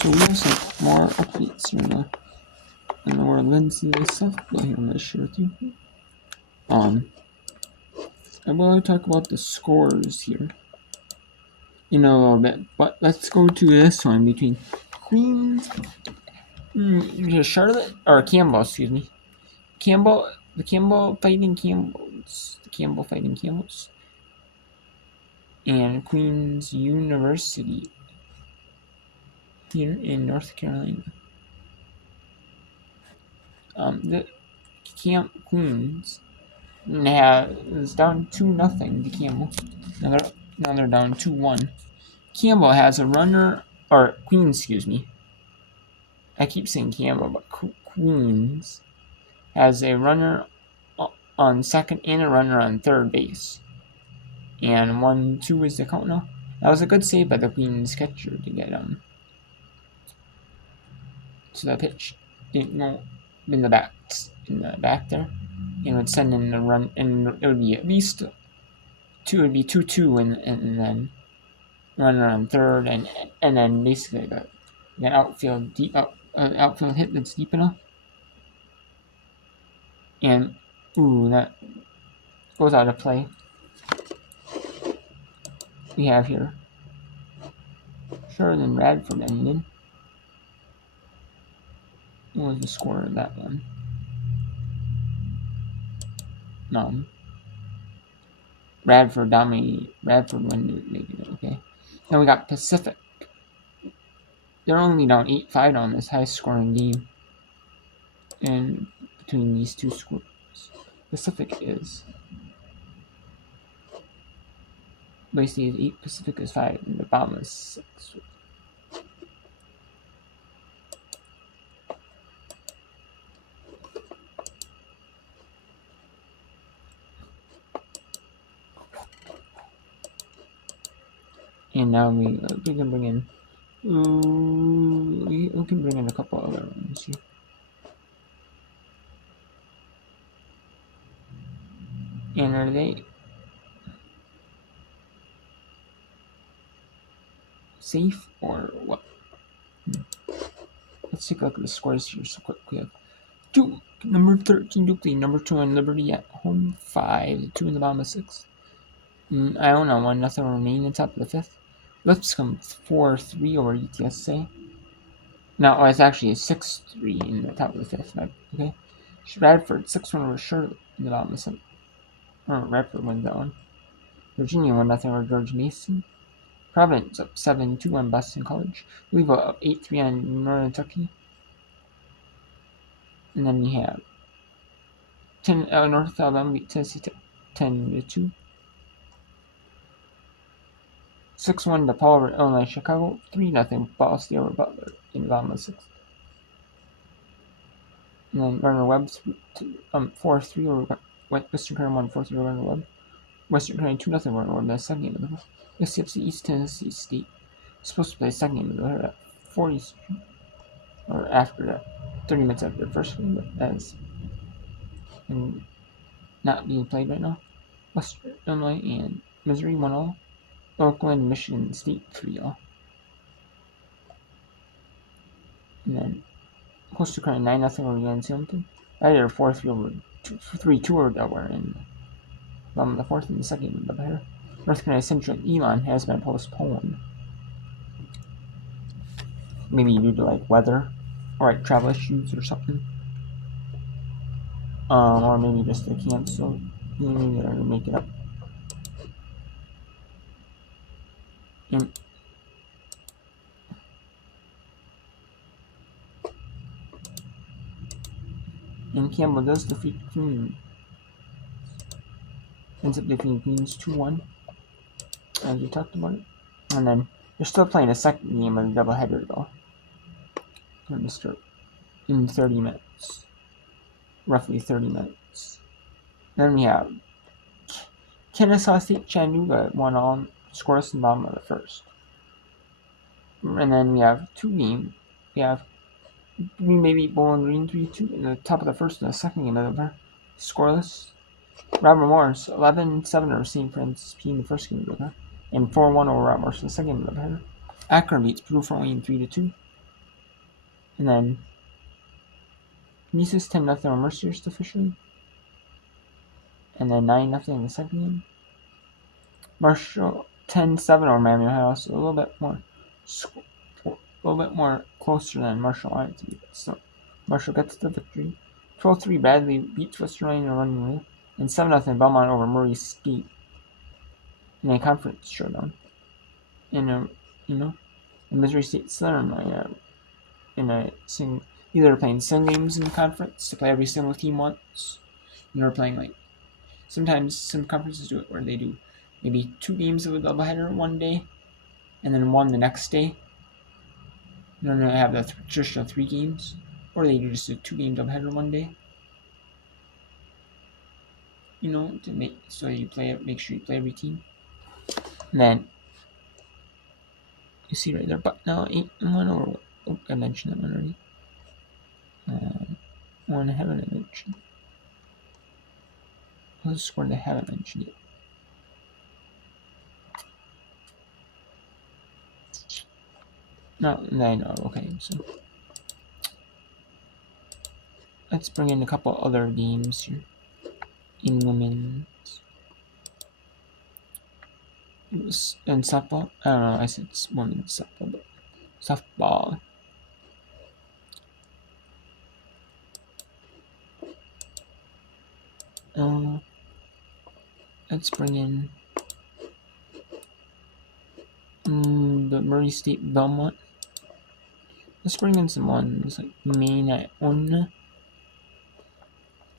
So we have some more updates here in the world of NCAA stuff. But here I'm going to share with you. I will talk about the scores here in a little bit, but let's go to this one between Queens, Charlotte, or Campbell, excuse me. The Campbell Fighting Campbells, and Queens University here in North Carolina. The Queens is down 2-0 to Campbell. Now they're down 2-1. Campbell has a runner, or Queens, excuse me. I keep saying Campbell, but Queens has a runner on second and a runner on third base. And 1-2 is the count now. That was a good save by the Queens catcher to get to the pitch. Didn't go in the back there. And would send in a run, and it would be at least 2-2, and then runner on third, and then basically an outfield hit that's deep enough. And that goes out of play. We have here Sheridan Radford ended. What was the score of that one? Radford won maybe. Okay. Now we got Pacific. They're only down 8-5 on this high scoring game. And between these two scores, Pacific is basically 8, Pacific is 5, and the bottom is 6. And now we can bring in we can bring in a couple other ones here. And are they safe or what? Let's take a look at the scores here so quickly. Number 13 Dupley, number 2 on Liberty at home, 5-2 in the bottom of 6. Iona 1-0 remain in top of the 5th. Lipscomb 4-3 over UTSA. No, it's actually a 6-3 in the top of the 5th. Okay. Radford 6-1 over Charlotte in the bottom of the 7th. Radford wins that one. Virginia 1-0 over George Mason. Providence up 7-2 on Boston College. Louisville up 8-3 on Northern Kentucky. And then we have North Alabama beat Tennessee 10-2. 6-1 to Paul over Illinois Chicago. 3-0 Ball State over Butler in the bottom of the 6th. And then Gardner Webb 4-3 over Western Carolina 4-3 over Gardner Webb. Western Carolina 2-0 over Gardner Webb in the second game of the half. SCFC East Tennessee State is supposed to play the second game of the half at 40 or after that, 30 minutes after the first game, but that's not being played right now. Western Illinois and Missouri 1-0. Oakland, Michigan State 3-0. And then Coastal Carolina 9-0 over UNC Hamilton. Rider 3-2 over Delaware in the 4th and the second game of the here. North Carolina Central Elon has been postponed. Maybe due to weather or travel issues or something. Or maybe just they cancel. Maybe they're gonna make it up. And Campbell does defeat Queens. Ends up defeating Queens 2-1, as we talked about it. And then they're still playing a second game of the doubleheader though. Going to start in 30 minutes, roughly 30 minutes. Then we have Kennesaw State Chattanooga 1-1 scoreless in the bottom of the 1st. And then we have 2 games. We have Green Bay beat Bowling Green 3-2 in the top of the 1st and the second game of the scoreless. Robert Morris 11-7 over St. Francis P in the first game of the and 4-1 over Robert Morris in the second game of the Akron beats Purdue Fort Wayne 3-2. And then Canisius 10-0 on Mercer just officially. And then 9-0 in the second game. Marshall 10-7 over Miami, Ohio, so a little bit more closer than Marshall wanted to be. So Marshall gets the victory. 12-3 Bradley beats Western Wayne in a running away, and 7-0 Belmont over Murray State in a conference showdown. In Missouri State Southern either playing some games in the conference to play every single team once. Or playing sometimes some conferences do it where they do maybe 2 games of a doubleheader one day, and then 1 the next day. They have the traditional 3 games, or they do just a 2-game doubleheader one day. To make so you make sure you play every team. And then you see right there, but now 8-1 or I mentioned that one already. One I haven't mentioned. What's the score they haven't mentioned yet? No, 9-0. Okay, so let's bring in a couple other games here in women's. In softball, I don't know. I said it's women's softball, but softball. Let's bring in the Murray State Belmont. Let's bring in some ones like Maine at Ona.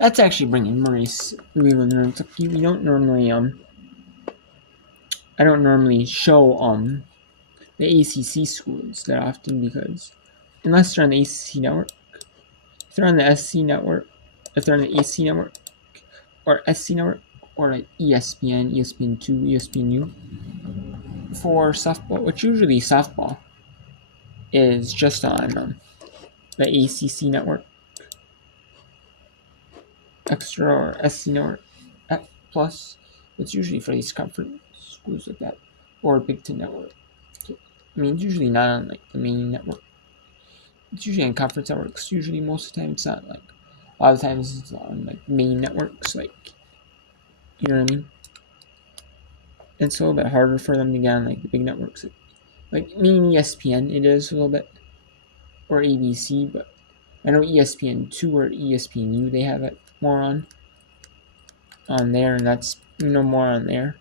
Let's actually bring in Murray's Leland, Kentucky. We don't normally I don't normally show the ACC schools that often because unless they're on the ACC network, if they're on the SC network, if they're on the AC network or SC network or like ESPN, ESPN2, ESPNU for softball, which usually softball is just on the ACC network, extra or SC network plus. It's usually for these conference schools like that or Big Ten network. I mean, it's usually not on the main network. It's usually on conference networks. Usually, most of the time, it's not a lot of times it's on main networks. You know what I mean? And it's a little bit harder for them to get on the big networks. Main ESPN, it is a little bit, or ABC, but I know ESPN2 or ESPNU they have it more on there, and that's more on there.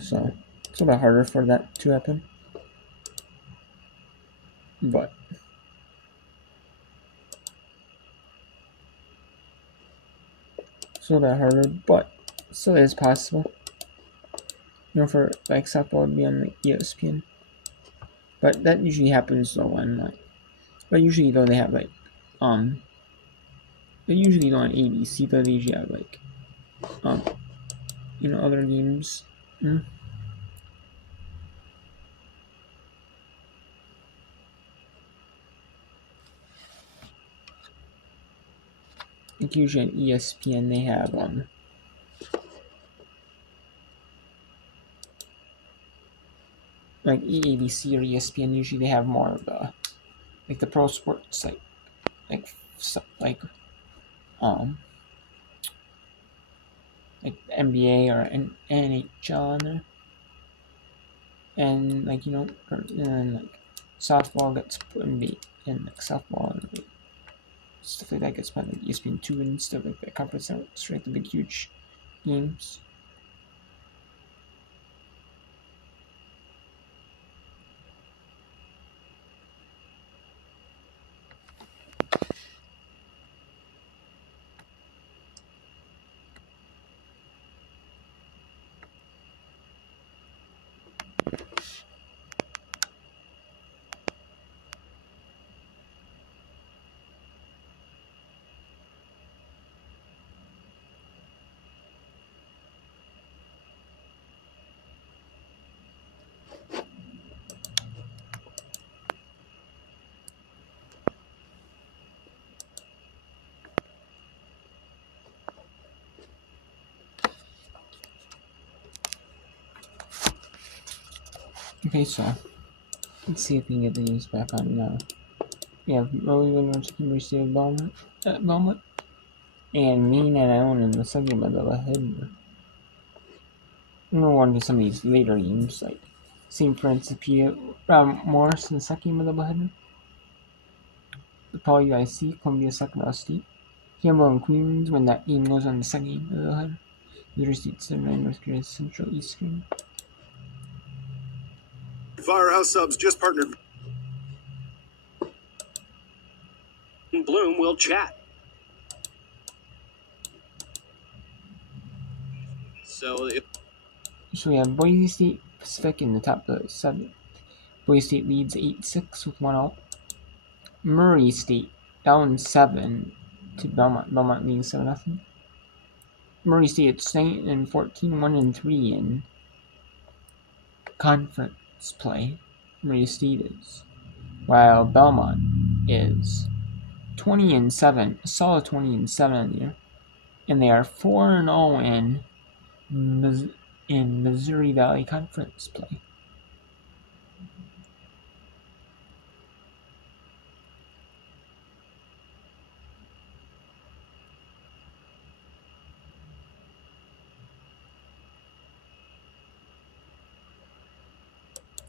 So it's a little bit harder for that to happen. But it's a little bit harder, but still is possible. For softball to be on ESPN. But that usually happens though when but usually though they have they usually don't on ABC, though they usually have other games. Usually on ESPN they have EABC or ESPN. Usually they have more of the pro sports like NBA or NHL on there, and and then softball gets put in softball and stuff like that gets put on ESPN2 and stuff like that. Conference networks, right? The big huge games. Okay, so let's see if we can get the games back on now. We have early winners Kimberly State at Belmont, and Maine and Allen in the second game of the header. We'll on to some of these later games, like St. Francis Morris in the second game of the header. The Paul UIC, Columbia second round state. Campbell and Queens when that game goes on the second game of the header. University at 7 North Carolina Central Eastern. Firehouse Subs just partnered. Bloom will chat. So we have Boise State Pacific in the top of the 7th. Boise State leads 8-6 with 1 out. Murray State down 7 to Belmont. Belmont leading 7-0. Murray State at 9-14, 1-3 in conference play. Murray State is, while Belmont is 20-7, a solid 20-7 in the year, and they are 4-0 in Missouri Valley Conference play.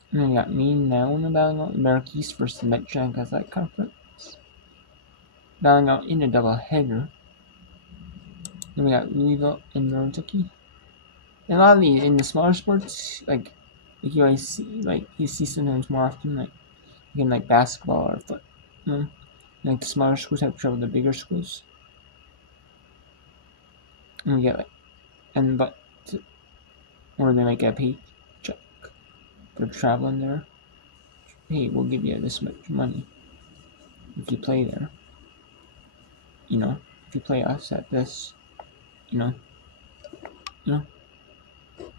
And then we got Maine now in the battling out America East versus the Metro Athletic Conference. Battling out in a doubleheader. Then we got Louisville and Kentucky. And a lot of the in the smaller sports, like you always see, like you see sometimes more often, like again like basketball or foot. Like the smaller schools have trouble with the bigger schools. And we get or they might get a paycheck for traveling there. Hey, we'll give you this much money if you play there. If you play us at this, at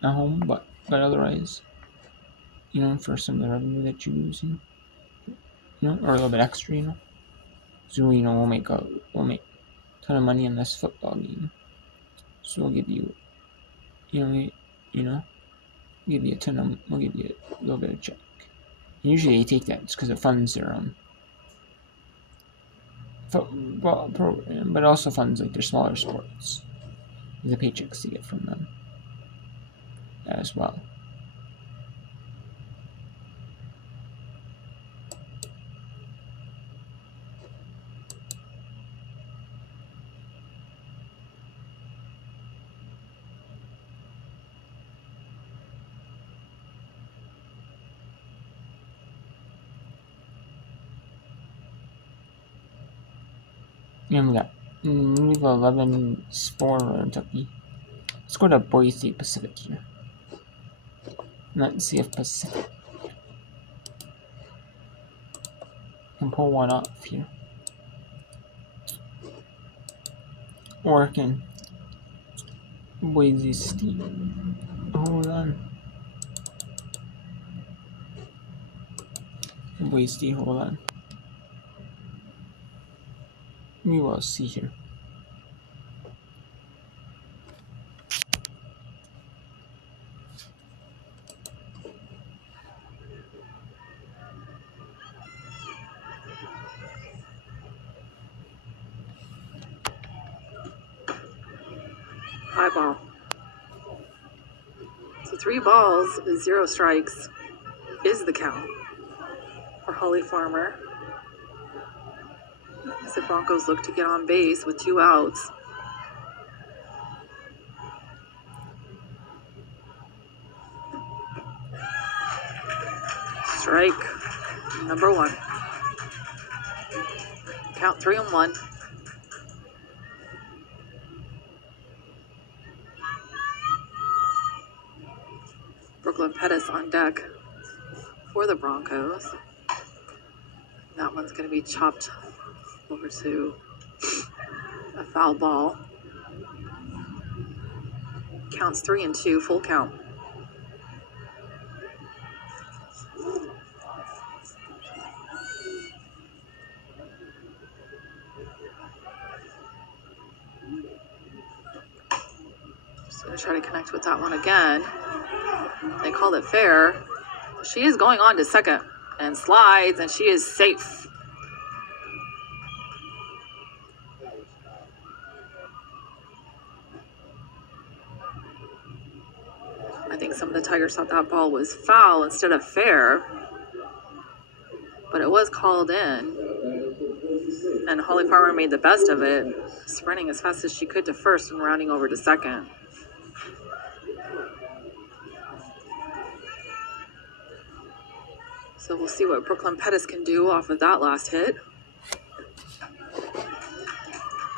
home, but otherwise, for some of the revenue that you lose, or a little bit extra, So we'll make a ton of money in this football game. So we'll give you, give you we'll give you a little bit of check. And usually they take that just because it funds their football program, but also funds like their smaller sports. The paychecks they get from them as well. And we got Louisville 11 4 Kentucky. Let's go to Boise State Pacific here. Let's see if Pacific can pull one off here. Or can Boise State hold on. Boise State hold on. We will see here. High ball. So 3 balls, 0 strikes is the count for Holly Farmer. As the Broncos look to get on base with 2 outs. Strike number 1. Count 3-1. Brooklyn Pettis on deck for the Broncos. That one's going to be chopped over to a foul ball. Counts 3-2, full count. Just going to try to connect with that one again. They called it fair. She is going on to second and slides, and she is safe. I think some of the Tigers thought that ball was foul instead of fair, but it was called in. And Holly Farmer made the best of it, sprinting as fast as she could to first and rounding over to second. So we'll see what Brooklyn Pettis can do off of that last hit.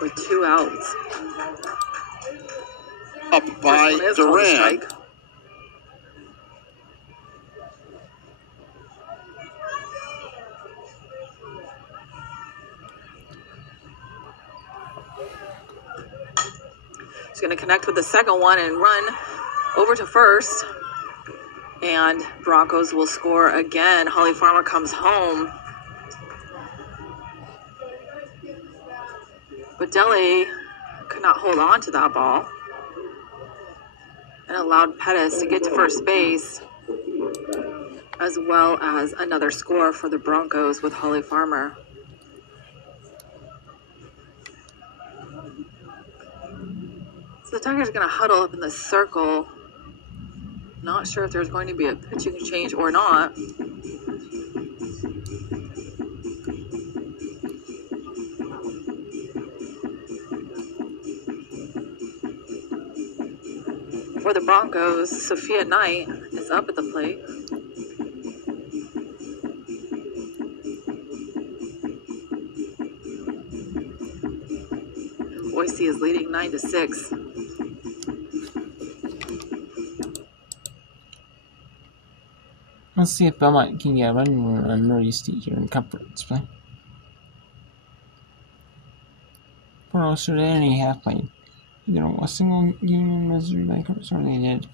With 2 outs. Up by First one is called a Duran. strike. She's going to connect with the second one and run over to first. And Broncos will score again. Holly Farmer comes home. But Deli could not hold on to that ball and allowed Pettis to get to first base, as well as another score for the Broncos with Holly Farmer. So the Tigers are going to huddle up in the circle. Not sure if there's going to be a pitching change or not. For the Broncos, Sophia Knight is up at the plate. Boise is leading 9-6. Let's see if Belmont can get a run on Murray State here in conference play. For also they only have played either a single game in Missouri Lacrosse or they did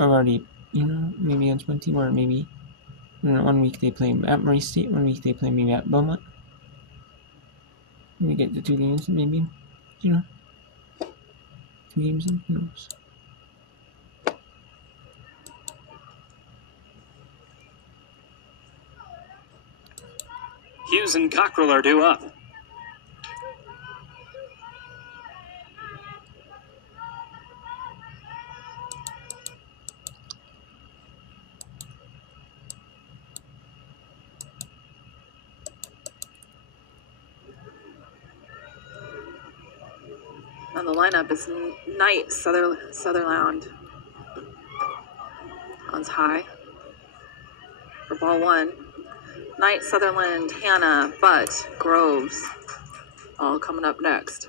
already, maybe on one team, or maybe 1 week they play at Murray State, 1 week they play maybe at Belmont. We get the 2 games, maybe, 2 games in, who knows. Hughes and Cockrell are due up. And the lineup is Knight, Sutherland. On high for ball 1. Knight, Sutherland, Hannah, Butt, Groves, all coming up next.